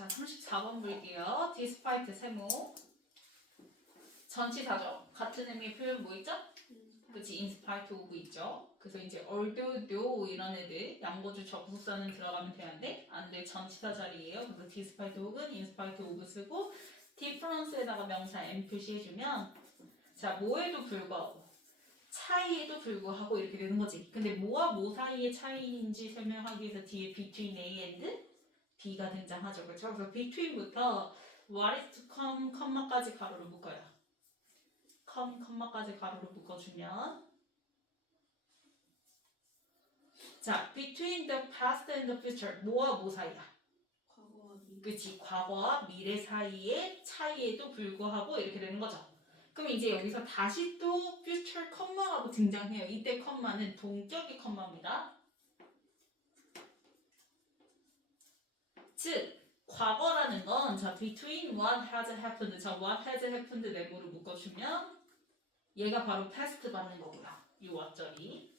자, 34번 볼게요. despite 세모. 전치사죠. 같은 의미의 표현 뭐 있죠? 그치, in spite of 있죠. 그래서 이제 although, though 이런 애들 양보주 접속사는 들어가면 되는데 안 돼. 전치사 자리예요. 그래서 despite 혹은 in spite of 쓰고 difference에다가 명사 m 표시해주면 자, 뭐에도 불구하고 차이에도 불구하고 이렇게 되는 거지. 근데 뭐와 뭐 사이의 차이인지 설명하기 위해서 뒤에 between A and B가 등장하죠. 그렇죠? 그래서 between부터 what is to come, 컴마까지 가로로 묶어요. 컴마까지 가로로 묶어주면 자, between the past and the future 뭐와 뭐 사이야? 과거와 미래. 그치, 과거와 미래 사이의 차이에도 불구하고 이렇게 되는 거죠. 그럼 이제 여기서 다시 또 future 컴마가 등장해요. 이때 컴마는 동격의 컴마입니다. 즉, 과거라는 건 자, between what has happened, 자, what has happened 네모로 묶어주면 얘가 바로 past 받는 거고요. 이 what절이.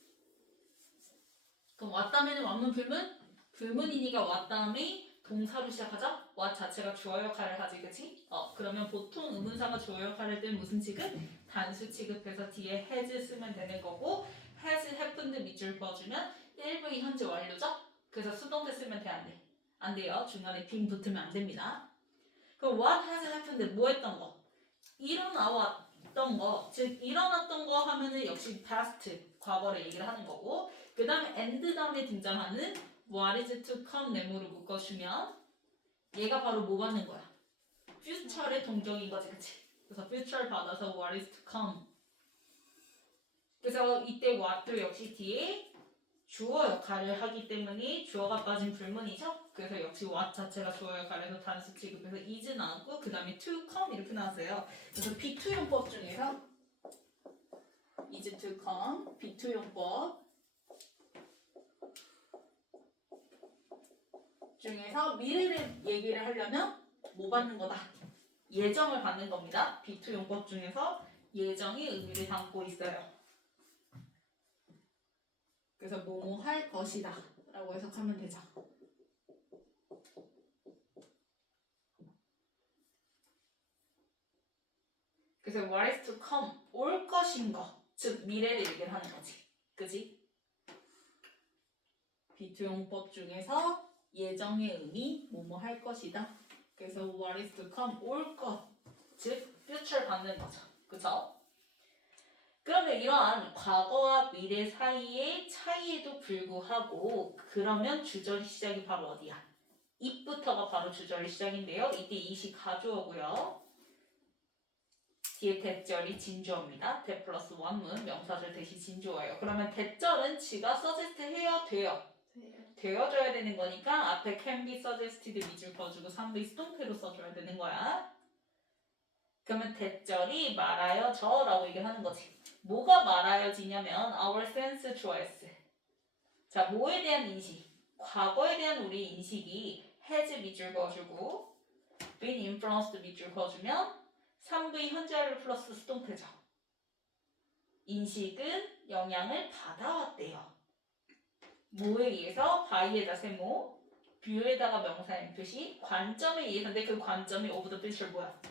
그럼 what 다음에는 원문 불문? 불문이니까 what 다음에 동사로 시작하죠? what 자체가 주어 역할을 하지, 그치? 그러면 보통 의문사가 주어 역할을 할 때는 무슨 취급? 단수 취급해서 뒤에 has 쓰면 되는 거고 has happened 밑줄 그어주면 1부 현재 완료죠? 그래서 수동태 쓰면 돼, 안 돼? 안 돼요. 중간에 빈 붙으면 안 됩니다. 그럼 what has happened 뭐 했던 거? 일어나왔던 거. 즉 일어났던 거 하면은 역시 past 과거를 얘기를 하는 거고 그 다음에 and 다음에 등장하는 what is to come 네모로 묶어주면 얘가 바로 뭐 받는 거야? future의 동격인 거지, 그치? 그래서 future 받아서 what is to come. 그래서 이때 what도 역시 뒤에 주어 역할을 하기 때문에 주어가 빠진 불문이죠? 그래서 역시 what 자체가 주어 역할에서 단수 취급해서 is 나왔고 그 다음에 to come 이렇게 나왔어요. 그래서 B2 용법 중에서 is to come, B2 용법 중에서 미래를 얘기를 하려면 뭐 받는 거다? 예정을 받는 겁니다. B2 용법 중에서 예정이 의미를 담고 있어요. 그래서 뭐뭐 할 것이다 라고 해석하면 되죠. 그래서 what is to come, 올 것인 거, 즉 미래를 얘기를 하는 거지. 그지? B2 용법 중에서 예정의 의미, 뭐뭐 할 것이다. 그래서 what is to come, 올 것, 즉 future 받는 거죠. 그쵸? 그러면 이러한 과거와 미래 사이의 차이에도 불구하고 그러면 주절의 시작이 바로 어디야? it부터가 바로 주절의 시작인데요. 이때 it이 가주어고요. 뒤에 대절이 진주어입니다. 대 플러스 원문 명사절 대시 진주어예요. 그러면 대절은 지가 suggest 해야 돼요. 되어줘야 되는 거니까 앞에 can be suggested 밑줄 그어주고 3부 수동태로 써줘야 되는 거야. 그러면 대절이 말하여져 라고 얘기를 하는 거지. 뭐가 말하여지냐면 our sense choice. 자, 뭐에 대한 인식? 과거에 대한 우리 인식이 has 밑줄 그어주고 been influenced 밑줄 그어주면 3V 현재완료 플러스 수동태죠. 인식은 영향을 받아왔대요. 뭐에 의해서? by에다 세모, view에다가 명사 M 표시, 관점에 의해서인데 그 관점이 of the future 뭐야?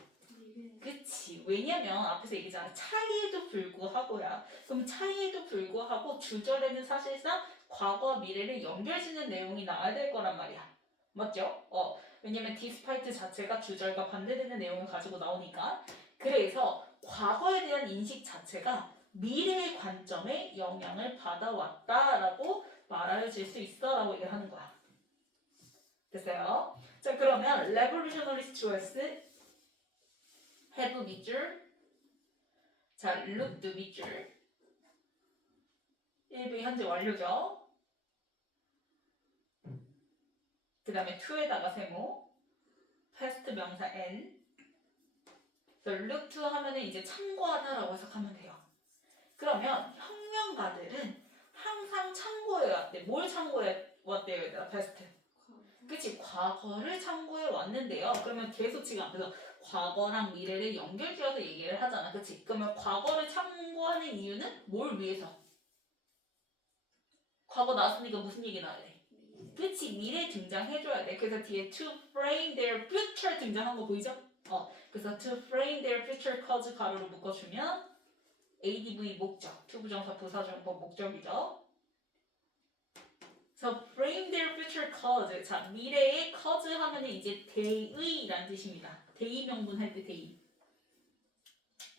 그치. 왜냐면 앞에서 얘기했잖아. 차이에도 불구하고야. 그럼 차이에도 불구하고 주절에는 사실상 과거와 미래를 연결짓는 내용이 나와야 될 거란 말이야. 맞죠? 왜냐면 despite 자체가 주절과 반대되는 내용을 가지고 나오니까. 그래서 과거에 대한 인식 자체가 미래의 관점에 영향을 받아왔다라고 말해질 수 있어라고 얘기를 하는 거야. 됐어요? 자, 그러면 revolutionary choice have 밑줄, 자, looked 밑줄, 1부 현재 완료죠. 그 다음에 to에다가 세모, past 명사 n. 그래서 look to 하면은 이제 참고하다라고 해석하면 돼요. 그러면 혁명가들은 항상 참고해 왔대. 뭘 참고해 왔대요, 얘들아? past. 그치, 과거를 참고해 왔는데요. 그러면 계속 지금 앞에서 과거랑 미래를 연결지어서 얘기를 하잖아. 그치? 그러면 과거를 참고하는 이유는 뭘 위해서? 과거 나왔으니까 무슨 얘기 나와야 돼? 그치, 미래 등장해줘야 돼. 그래서 뒤에 to frame their future 등장한 거 보이죠? 그래서 to frame their future cause 가로로 묶어주면 ADV 목적, 투부정사 부사정법 목적이죠. 그래서 frame their future cause. 자, 미래의 cause 하면은 이제 대의란 뜻입니다. 대의 명분 할 때 대의.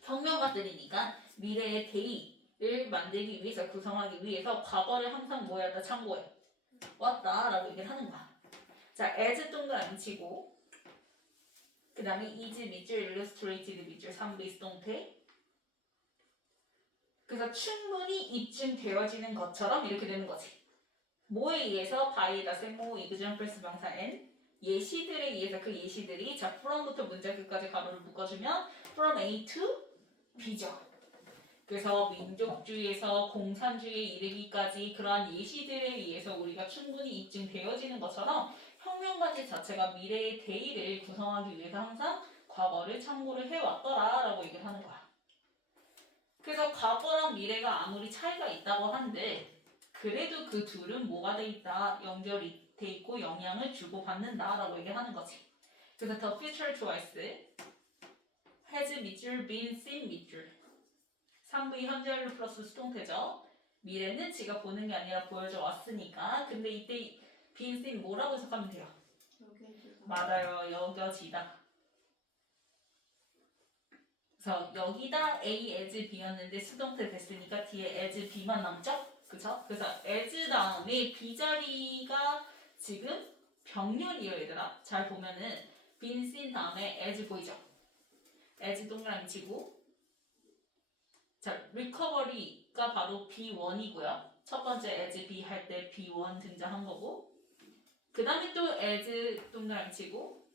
혁명가들이니까 미래의 대의를 만들기 위해서 구성하기 위해서 과거를 항상 뭐 해야 다 참고해. 왔다라고 얘기를 하는 거야. 자, as 동그라미 치고 그 다음에 is 밑줄 illustrated 밑줄 3배 수동태. 그래서 충분히 입증되어지는 것처럼 이렇게 되는 거지. 뭐에 의해서 by에다 세모 examples 명사 n 예시들에 의해서 그 예시들이 자 from부터 문제 끝까지 가로를 묶어주면 from A to B죠. 그래서 민족주의에서 공산주의에 이르기까지 그러한 예시들에 의해서 우리가 충분히 입증되어지는 것처럼 혁명가지 자체가 미래의 대의를 구성하기 위해서 항상 과거를 참고를 해왔더라라고 얘기를 하는 거야. 그래서 과거랑 미래가 아무리 차이가 있다고 한들 그래도 그 둘은 뭐가 돼 있다? 연결이 돼 있고 영향을 주고받는다라고 얘기를 하는 거지. 그래서 the future choice has 밑줄 been seen 밑줄 3V 현재완료 플러스 수동태죠. 미래는 지가 보는 게 아니라 보여져 왔으니까. 근데 이때 been seen 뭐라고 해석하면 돼요? 맞아요. 여겨지다. 그래서 여기다 A as B였는데 수동태 됐으니까 뒤에 as B만 남죠? 그쵸? 그래서 as 다음에 B 자리가 지금 병렬이에요 얘들아. 잘 보면은 been seen 다음에 as 보이죠? as 동그라미 치고 자, recovery가 바로 B1이고요. 첫 번째 as B 할 때 B1 등장한 거고 그 다음에 또 as 동그라미 치고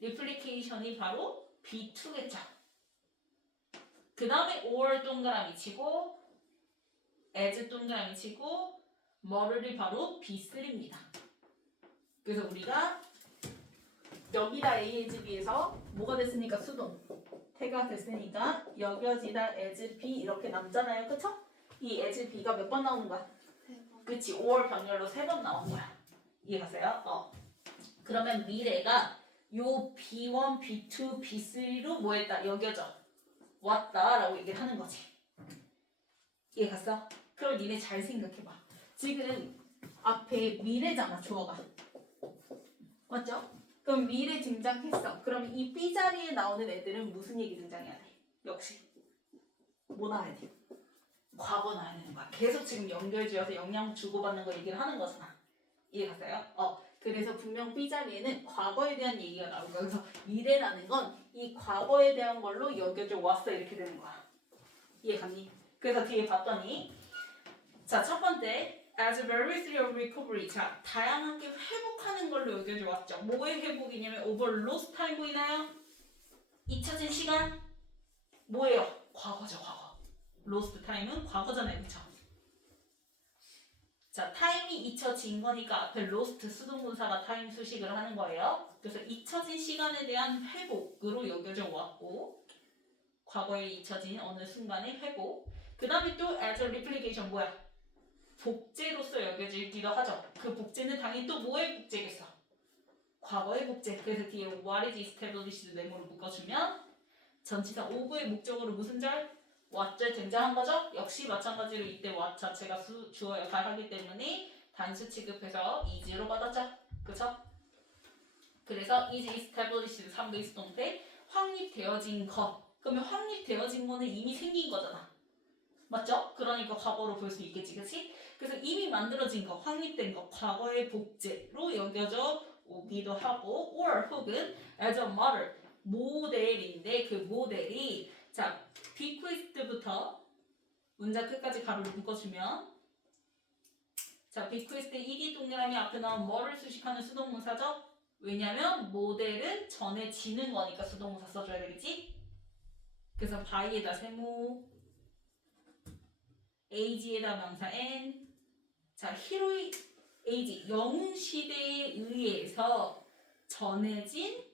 replication이 바로 B2겠죠. 그 다음에 or 동그라미 치고 as 동그라미 치고 뭐를 바로 B3입니다. 그래서 우리가 여기다 A, as, B에서 뭐가 됐으니까 수동 태가 됐으니까 여겨지다 as B 이렇게 남잖아요. 그쵸? 이 as B가 몇 번 나오는 거야? 그치, or 병렬로 3번 나오는 거야. 이해가세요? 그러면 미래가 요 B1, B2, B3로 뭐 했다? 여겨져 왔다라고 얘기를 하는 거지. 이해갔어? 그럼 니네 잘 생각해봐. 지금 앞에 미래잖아 주어가. 맞죠? 그럼 미래 등장했어. 그럼 이 B 자리에 나오는 애들은 무슨 얘기 등장해야 돼? 역시 뭐 나와야 돼? 과거 나와야 되는 거야. 계속 지금 연결지어서 영향 주고받는 거 얘기를 하는 거잖아. 이해갔어요? 그래서 분명 B 자리에는 과거에 대한 얘기가 나오고 그래서 미래라는 건 이 과거에 대한 걸로 여겨져 왔어 이렇게 되는 거야. 이해갔니? 그래서 뒤에 봤더니 자, 첫 번째 as various of recovery 자, 다양하게 회복하는 걸로 여겨져 왔죠. 뭐의 회복이냐면 over lost time 보이나요? 잊혀진 시간 뭐예요? 과거죠, 과거. lost time은 과거잖아요, 그쵸? 자, 타임이 잊혀진 거니까 앞에 lost 수동분사가 타임 수식을 하는 거예요. 그래서 잊혀진 시간에 대한 회복으로 여겨져 왔고 과거에 잊혀진 어느 순간의 회복. 그 다음에 또 as a replication 뭐야? 복제로서 여겨지기도 하죠. 그 복제는 당연히 또 뭐의 복제겠어? 과거의 복제. 그래서 뒤에 what is established 네모를 묶어주면 전치사 of의 목적으로 무슨 절? what절 등장한 거죠? 역시 마찬가지로 이때 what 자체가 주어 역할을 하기 때문에 단수 취급해서 is로 받았죠. 그쵸? 그래서 is established 3배 수동태 확립되어진 것. 그러면 확립되어진 거는 이미 생긴 거잖아. 맞죠? 그러니까 과거로 볼 수 있겠지, 그치? 그래서 이미 만들어진 거, 확립된 거, 과거의 복제로 여겨져 오기도 하고 or 혹은 as a model, 모델인데 그 모델이 자, bequeathed부터 문장 끝까지 가로를 묶어주면 자, bequeath 이기 동그라미 앞에 나온 뭐를 수식하는 수동문사죠? 왜냐면 모델은 전해지는 거니까 수동문사 써줘야 되겠지? 그래서 by에다 세모 age에다 명사 n 자 히로이 age 영웅 시대에 의해서 전해진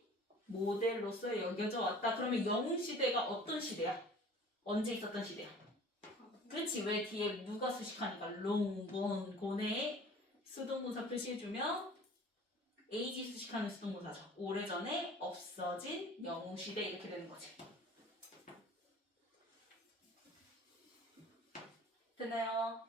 모델로서 여겨져 왔다. 그러면 영웅 시대가 어떤 시대야? 언제 있었던 시대야? 그치? 왜 뒤에 누가 수식하니까 롱, 본, 고네 수동동사 표시해주면 age 수식하는 수동동사죠. 오래전에 없어진 영웅시대 이렇게 되는 거지. 됐나요?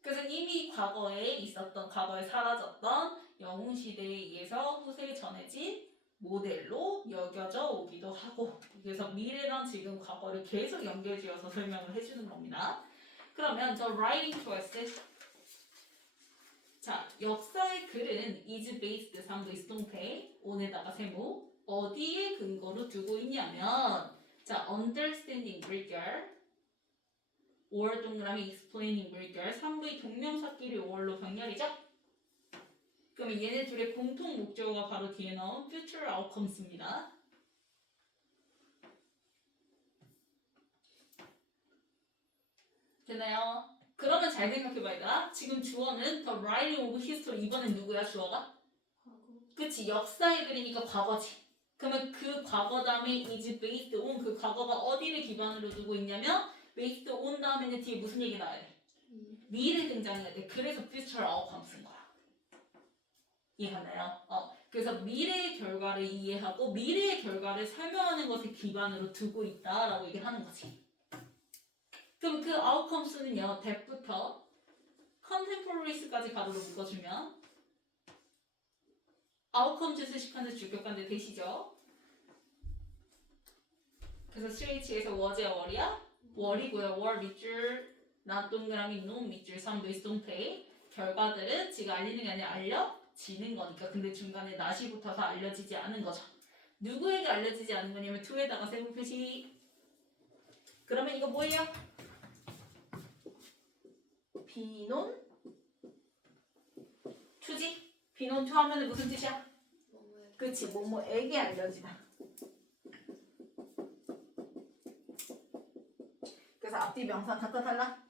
그래서 이미 과거에 있었던, 과거에 사라졌던 영웅시대에 의해서 후세에 전해진 모델로 여겨져 오기도 하고, 그래서 미래랑 지금 과거를 계속 연결지어서 설명을 해주는 겁니다. 그러면 저 writing choices. 자, 역사의 글은 is based 상부 수동태 on에다가 세모 어디에 근거로 두고 있냐면, 자, understanding 물결 or 동그라미 explaining 물결 3부의 동명사끼리 or로 병렬이죠. 그러면 얘네 둘의 공통 목적어가 바로 뒤에 나온 future outcomes입니다. 됐나요? 그러면 잘 생각해봐야. 지금 주어는 the writing of history. 이번엔 누구야 주어가? 그치, 역사의 글이니까 과거지. 그러면 그 과거 다음에 is based on, 그 과거가 어디를 기반으로 두고 있냐면 based on 다음에는 뒤에 무슨 얘기 나와야 돼? 미래 등장해야 돼. 그래서 future outcome 쓴 거야. 이해하나요? 그래서 미래의 결과를 이해하고 미래의 결과를 설명하는 것을 기반으로 두고 있다라고 얘기를 하는 거지. 그럼 그 outcomes는요, that부터 contemporaryes까지 가로로 묶어주면 outcomes 수식하는 주격관대 대시죠. 그래서 스트레이치에서 was야 were야? were이고요. were 밑줄, not 동그라미 no 밑줄 3부의 수동태. 결과들은 지가 알리는 게 아니라 알려지는 거니까. 근데 중간에 not이 붙어서 알려지지 않은 거죠. 누구에게 알려지지 않은 거냐면 to에다가 세부 표시. 그러면 이거 뭐예요? 비논 투지? 비논 투 하면 무슨 뜻이야? 그치, 뭐뭐에게 알려지다. 그래서 앞뒤 명사 같다 달라?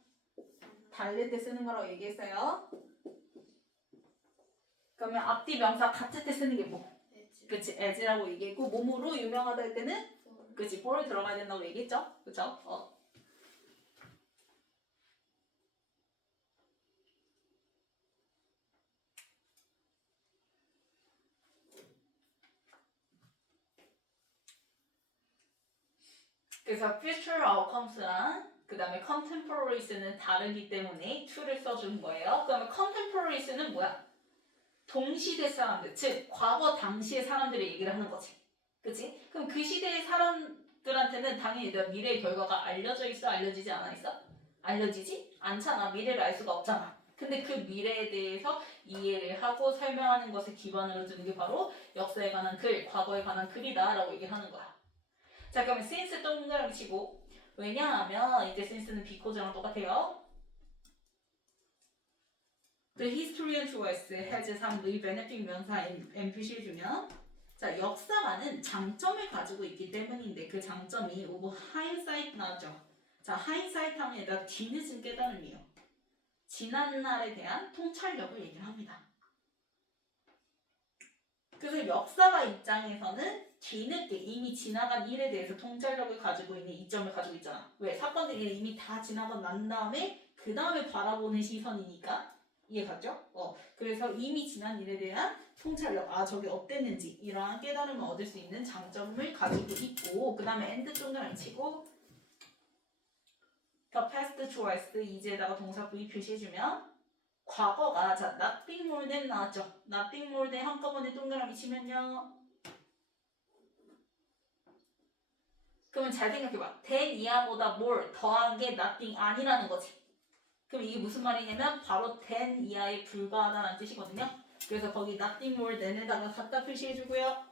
달릴 때 쓰는 거라고 얘기했어요. 그러면 앞뒤 명사 같을 때 쓰는 게 뭐? 그치, as라고 얘기했고, 몸으로 유명하다 할 때는 그치, for에 들어가야 된다고 얘기했죠? 그쵸? 그래서 future outcomes랑 그 다음에 contemporaryes는 다르기 때문에 to를 써준 거예요. 그러면 contemporaryes는 뭐야? 동시대 사람들, 즉 과거 당시의 사람들의 얘기를 하는 거지. 그치? 그럼 그 시대의 사람들한테는 당연히 미래의 결과가 알려져 있어? 알려지지 않아 있어? 알려지지 않잖아. 미래를 알 수가 없잖아. 근데 그 미래에 대해서 이해를 하고 설명하는 것을 기반으로 두는 게 바로 역사에 관한 글, 과거에 관한 글이다 라고 얘기하는 거야. 자, 그러면 since 동그라미 치고, 왜냐하면 이제 since는 because랑 똑같아요. The historian choice has some benefit 명사 and 표시해주면, 자, 역사가는 장점을 가지고 있기 때문인데 그 장점이 of hindsight 나죠. 자, hindsight 하면 얘가 뒤늦은 깨달음이에요. 지난 날에 대한 통찰력을 얘기를 합니다. 그래서 역사가 입장에서는 뒤늦게 이미 지나간 일에 대해서 통찰력을 가지고 있는 이점을 가지고 있잖아. 왜? 사건들이 이미 다 지나고 난 다음에 그 다음에 바라보는 시선이니까. 이해갔죠? 그래서 이미 지난 일에 대한 통찰력, 저게 어땠는지 이러한 깨달음을 얻을 수 있는 장점을 가지고 있고, 그 다음에 and 동그라미 치고 the past choice 이제다가 동사 V 표시해주면 과거가 자 nothing more than 나왔죠. nothing more than 한꺼번에 동그라미 치면요. 그러면 잘 생각해봐. than 이하보다 more 더한 게 nothing 아니라는 거지. 그럼 이게 무슨 말이냐면 바로 than 이하에 불과하다는 뜻이거든요. 그래서 거기 nothing more than에다가 갖다 표시해주고요.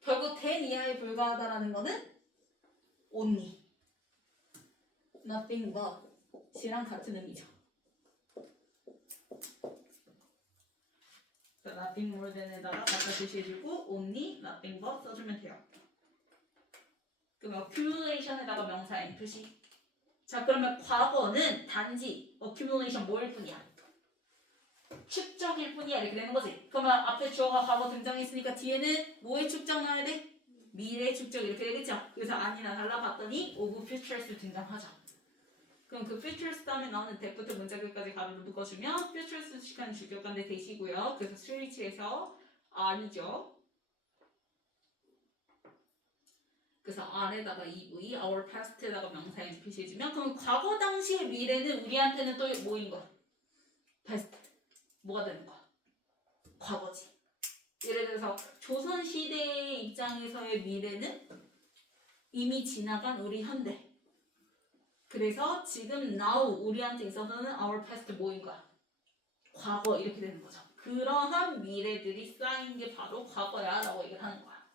결국 than 이하에 불과하다라는 거는 only, nothing but이랑 같은 의미죠. nothing more than에다가 갖다 표시해주고 only, nothing but 써주면 돼요. 그럼 accumulation에다가 명사 and 표시. 자, 그러면 과거는 단지 accumulation 뭐일 뿐이야? 축적일 뿐이야. 이렇게 되는 거지. 그러면 앞에 주어가 과거 등장했으니까 뒤에는 뭐의 축적 나와야 돼? 미래의 축적 이렇게 되겠죠. 그래서 아니나 달라 봤더니 of futures로 등장하죠. 그럼 그 futures 다음에 나오는 that부터 문자글까지 가로로 묶어주면 futures 시간 주격관대 대시고요. 그래서 switch에서 R이죠. 그래서 R에다가 EV, our past에다가 명사 n 표시해주면 그럼 과거 당시의 미래는 우리한테는 또 뭐인 거야? past. 뭐가 되는 거야? 과거지. 예를 들어서 조선시대의 입장에서의 미래는 이미 지나간 우리 현대. 그래서 지금 now 우리한테 있어서는 our past 뭐인 거야? 과거 이렇게 되는 거죠. 그러한 미래들이 쌓인 게 바로 과거야 라고 얘기를 하는 거야.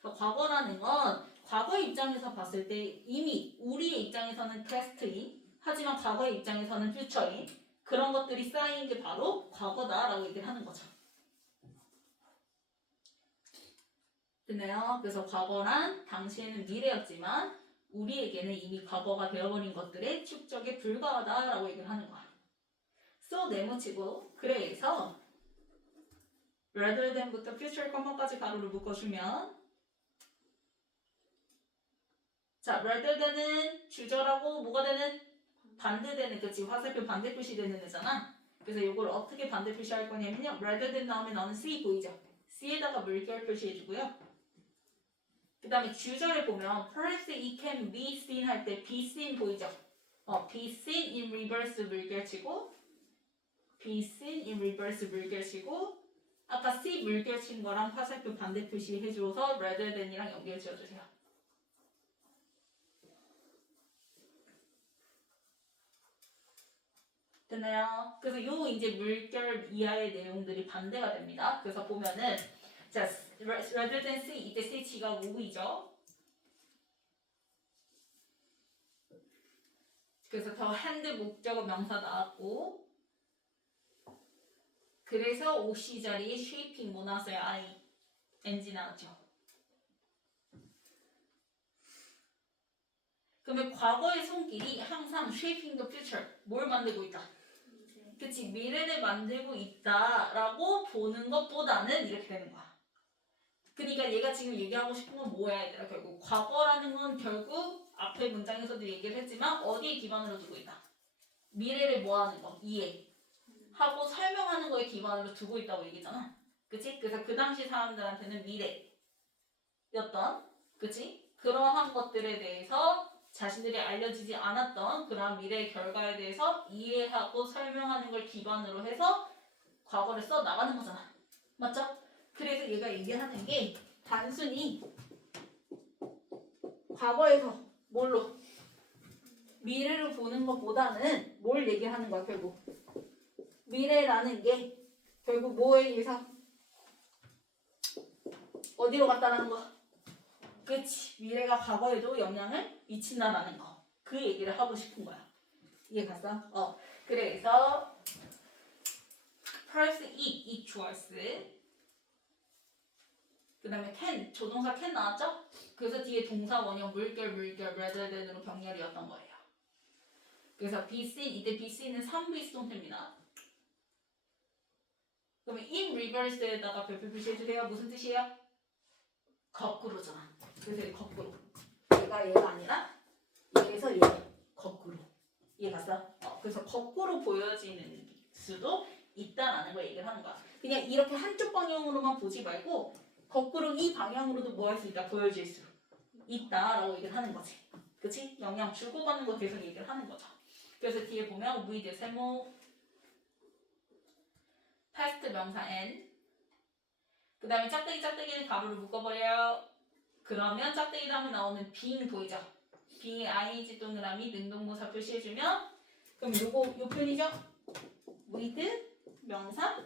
그래서 과거라는 건 과거의 입장에서 봤을 때 이미 우리의 입장에서는 past인 하지만 과거의 입장에서는 future인 그런 것들이 쌓인 게 바로 과거다라고 얘기를 하는 거죠. 됐나요? 그래서 과거란 당시에는 미래였지만 우리에게는 이미 과거가 되어버린 것들의 축적에 불과하다라고 얘기를 하는 거야. So 네모치고 그래서 rather than부터 future comma까지 가로를 묶어주면 자 rather than은 주절하고 뭐가 되는? 반대되는 그치 화살표 반대 표시되는 애잖아. 그래서 이걸 어떻게 반대 표시할 거냐면요. rather than 다음에 나오는 C 보이죠? C에다가 물결 표시해주고요. 그 다음에 주절에 보면 perhaps it can be seen 할 때 be seen 보이죠? be seen in reverse 물결 치고 be seen in reverse 물결 치고 아까 C 물결 친 거랑 화살표 반대 표시 해줘서 rather than이랑 연결 지어주세요. 됐나요? 그래서 요 이제 물결 이하의 내용들이 반대가 됩니다. 그래서 보면은 자 rather than C 이때 C가 우이죠. 그래서 더 hand 목적어 명사 나왔고 그래서 OC 자리에 shaping 뭐 나왔어요? ing 나왔죠. 그러면 과거의 손길이 항상 shaping the future 뭘 만들고 있다? 그치 미래를 만들고 있다라고 보는 것보다는 이렇게 되는 거야. 그러니까 얘가 지금 얘기하고 싶은 건 뭐야 얘들아 결국 과거라는 건 결국 앞에 문장에서도 얘기를 했지만 어디에 기반으로 두고 있다? 미래를 뭐 하는 거? 이해 하고 설명하는 거에 기반으로 두고 있다고 얘기잖아. 그치? 그래서 그 당시 사람들한테는 미래였던 그치? 그러한 것들에 대해서 자신들이 알려지지 않았던 그러한 미래의 결과에 대해서 이해하고 설명하는 걸 기반으로 해서 과거를 써 나가는 거잖아. 맞죠? 그래서 얘가 얘기하는 게 단순히 과거에서 뭘로? 미래를 보는 것보다는 뭘 얘기하는 거야 결국? 미래라는 게 결국 뭐에 의해서 어디로 갔다라는 거? 그치 미래가 과거에도 영향을 미친다라는 거. 그 얘기를 하고 싶은 거야. 이해 갔어? 그래서 first eat was 그 다음에 can 조동사 can 나왔죠? 그래서 뒤에 동사 원형 물결 rather than으로 병렬이었던 거예요. 그래서 be seen 이때 be seen은 3부 수동태입니다. 그러면 in reverse에다가 별표 표시해주세요. 무슨 뜻이에요? 거꾸로잖아. 그래서 거꾸로. 얘가 아니라 얘에서 얘 거꾸로. 이해 갔어? 그래서 거꾸로 보여지는 수도 있다라는 걸 얘기를 하는 거야. 그냥 이렇게 한쪽 방향으로만 보지 말고 거꾸로 이 방향으로도 뭐 할 수 있다? 보여질 수 있다라고 얘기를 하는 거지. 그치? 영향 주고받는 거 계속 얘기를 하는 거죠. 그래서 뒤에 보면 with 세모 past 명사 n 그 다음에 짝대기는 가로로 묶어버려요. 그러면 짝대기 다음에 나오는 being 보이죠? being의 ing 동그라미 능동모사 표시해주면 그럼 요 표현이죠? with 명사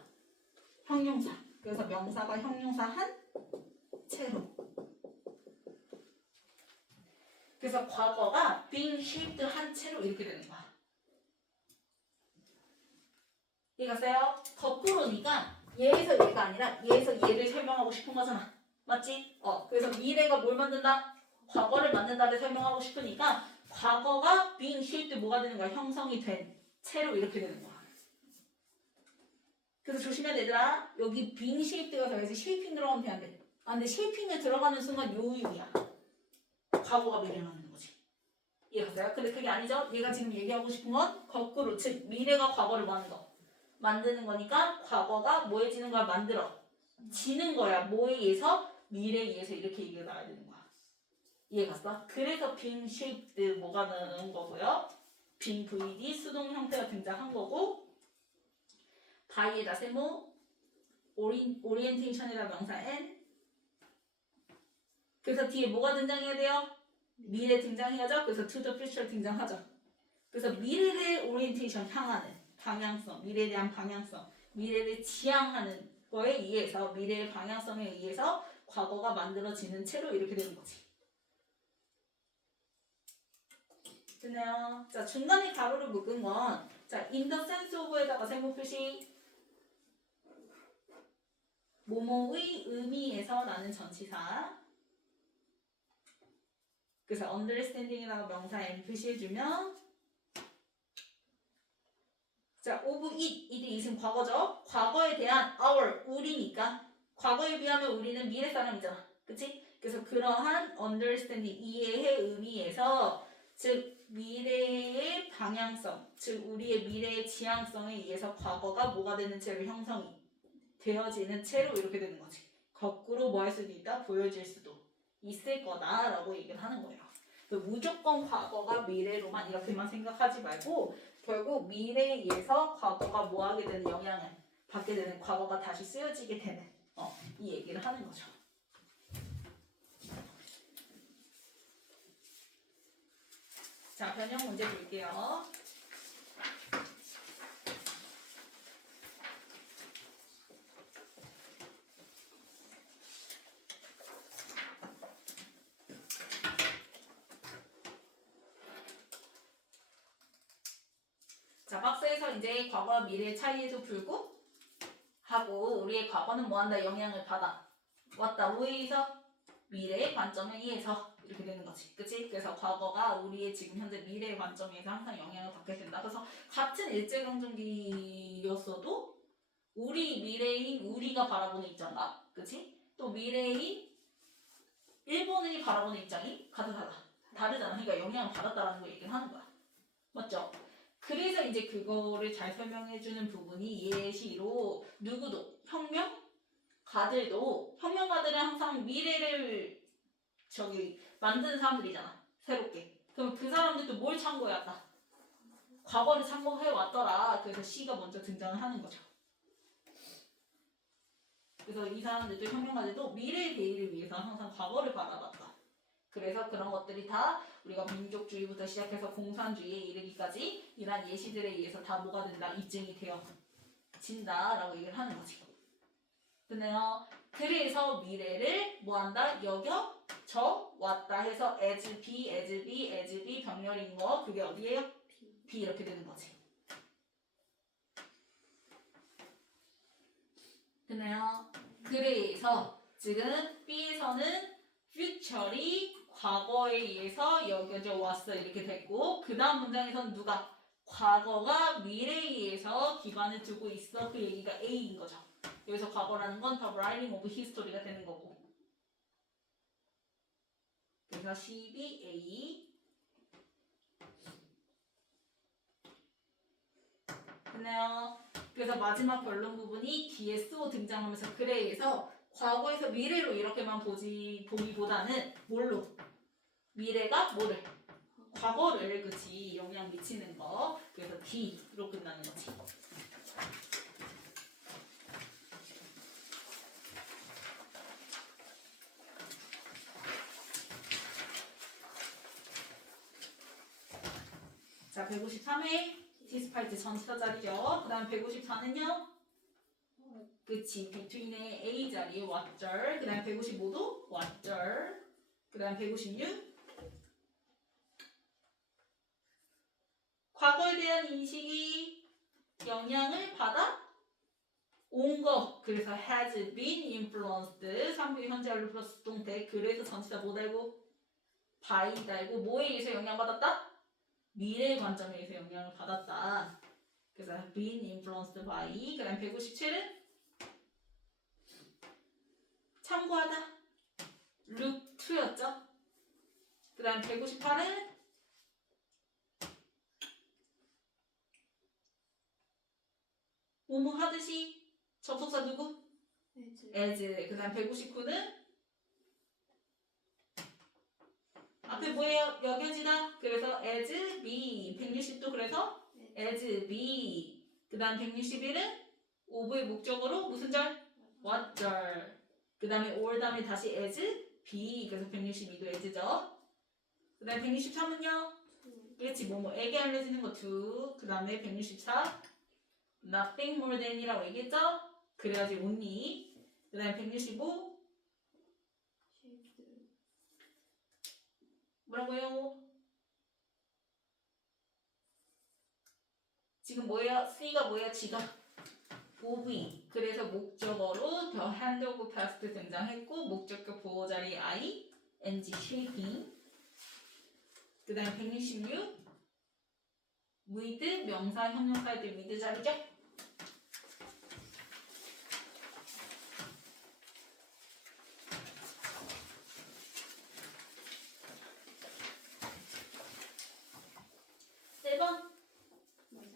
형용사 그래서 명사가 형용사 한 채로 그래서 과거가 being shaped 한 채로 이렇게 되는 거야. 이해갔어요? 거꾸로니까 얘에서 얘가 아니라 얘에서 얘를 설명하고 싶은 거잖아. 맞지? 그래서 미래가 뭘 만든다? 과거를 만든다를 설명하고 싶으니까 과거가 being shaped 뭐가 되는 거야? 형성이 된 채로 이렇게 되는 거야. 그래서 조심해야 돼, 얘들아. 여기 being shaped가 들어가야지 shaping 들어가면 돼, 안 돼? 근데 shaping에 들어가는 순간 요유야. 과거가 미래를 만드는 거지. 이해갔어요? 근데 그게 아니죠. 얘가 지금 얘기하고 싶은 건 거꾸로, 즉 미래가 과거를 만드는 거니까 과거가 뭐해지는 거야? 만들어지는 거야. 뭐에 의해서? 미래에 의해서 이렇게 얘기가 나와야 되는 거야. 이해갔어? 그래서 being shaped 뭐가 나오는 거고요. being VD 수동 형태가 등장한 거고 by에다 세모 orientation이라 명사 N 그래서 뒤에 뭐가 등장해야 돼요? 미래 등장해야죠. 그래서 to the future 등장하죠. 그래서 미래의 orientation 향하는 방향성, 미래에 대한 방향성, 미래를 지향하는 거에 의해서 미래의 방향성에 의해서 과거가 만들어지는 채로 이렇게 되는 거지. 됐나요? 자, 중간에 가로를 묶은 건 자, in the sense of에다가 세모 표시 뭐뭐의 의미에서 라는 전치사 그래서 understanding이라고 명사 M 표시해주면 자, of it은 과거죠. 과거에 대한 our, 우리니까 과거에 비하면 우리는 미래 사람이잖아. 그치? 그래서 그러한 understanding, 이해의 의미에서 즉 미래의 방향성, 즉 우리의 미래의 지향성에 의해서 과거가 뭐가 되는 채로 형성이 되어지는 채로 이렇게 되는 거지. 거꾸로 뭐 할 수도 있다? 보여질 수도 있을 거다라고 얘기를 하는 거예요. 무조건 과거가 미래로만 이렇게만 생각하지 말고 결국 미래에 의해서 과거가 뭐하게 되는 영향을 받게 되는 과거가 다시 쓰여지게 되는 이 얘기를 하는 거죠. 자, 변형 문제 볼게요. 자, 박스에서 이제 과거와 미래의 차이에도 불구 하고 우리의 과거는 뭐한다? 영향을 받아 왔다. 뭐에 의해서? 미래의 관점에 의해서 이렇게 되는 거지. 그치? 그래서 과거가 우리의 지금 현재 미래의 관점에 의해서 항상 영향을 받게 된다. 그래서 같은 일제강점기였어도 우리 미래인 우리가 바라보는 입장과 그치? 또 미래인 일본인이 바라보는 입장이 다르잖아. 그러니까 영향을 받았다라는 거 얘기를 하는 거야. 맞죠? 그래서 이제 그거를 잘 설명해주는 부분이 예시로 누구도 혁명가들은 항상 미래를 만드는 사람들이잖아. 새롭게. 그럼 그 사람들도 뭘 참고해왔다? 과거를 참고해왔더라. 그래서 C가 먼저 등장을 하는 거죠. 그래서 이 사람들도 혁명가들도 미래의 대의를 위해서 항상 과거를 바라봤다. 그래서 그런 것들이 다 우리가 민족주의부터 시작해서 공산주의에 이르기까지 이러한 예시들에 의해서 다 뭐가 된다? 입증이 되어진다라고 얘기를 하는 거지. 그네요. 그래서 미래를 뭐한다? 여겨져 왔다 해서 as be 병렬인 거 그게 어디예요? B 이렇게 되는 거지. 그네요. 그래서 지금 B에서는 future이 과거에 의해서 여겨져 왔어 이렇게 됐고 그 다음 문장에서는 누가? 과거가 미래에 의해서 기반을 두고 있어 그 얘기가 A인 거죠. 여기서 과거라는 건 the writing of history가 되는 거고 그래서 CBA 됐네요. 그래서 마지막 결론 부분이 뒤에 SO 등장하면서 그래에서 과거에서 미래로 이렇게만 보기보다는 뭘로? 미래가 뭐를? 과거를 그치 영향 미치는 거 그래서 D로 끝나는 거지. 자 153회 디스파이트 전치사 자리죠. 그 다음 154는요 그치 between의 A 자리에 왔절 그 다음 155도 왔절 그 다음 156 과거에 대한 인식이 영향을 받아 온 거. 그래서 has been influenced. 3부 현재 완료 플러스 동태. 그래서 전치사 뭐 달고? by 달고 뭐에 의해서 영향받았다? 미래의 관점에 의해서 영향을 받았다. 그래서 been influenced by. 그 다음 157은 참고하다. look to였죠. 그 다음 158은 뭐뭐 하듯이 접속사 누구? as. 그 다음 159는 앞에 뭐예요? 여겨지다. 그래서 as be. 160도 그래서 as be. 그 다음 161은 of의 목적어로 무슨 절? what 절. 그 다음에 or 다음에 다시 as be. 그래서 162도 as죠. 그 다음에 163은요? 그렇지 뭐뭐에게 알려지는 거 to. 그 다음에 164 nothing more than이라고 얘기했죠? 그래야지 only. 그 다음에 165 뭐라고요? 지금 뭐예요? C가 뭐예요? 지가 OV. 그래서 목적어로 the hand of past 등장했고 목적격 보호 자리 I NG shaping. 그 다음에 166 with 명사 형용사일 때 with 자리죠?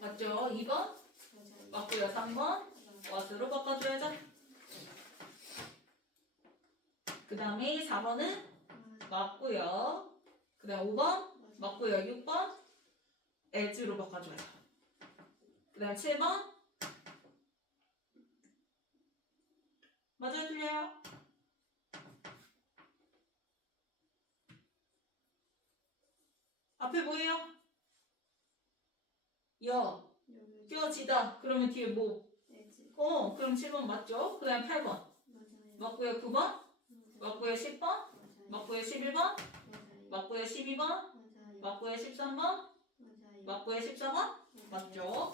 맞죠? 2번 맞고요. 3번 what으로 바꿔줘야죠. 그 다음에 4번은 맞고요. 그 다음 5번 맞고요. 6번 as로 바꿔줘야죠. 그 다음 7번 맞아요? 틀려요? 앞에 뭐예요? 껴지다. 그러면 뒤에 뭐? 그럼 7번 맞죠? 그 다음 8번 맞고요. 9번 맞고요. 10번 맞고요. 11번 맞고요. 12번 맞고요. 13번 맞고요. 14번 맞죠?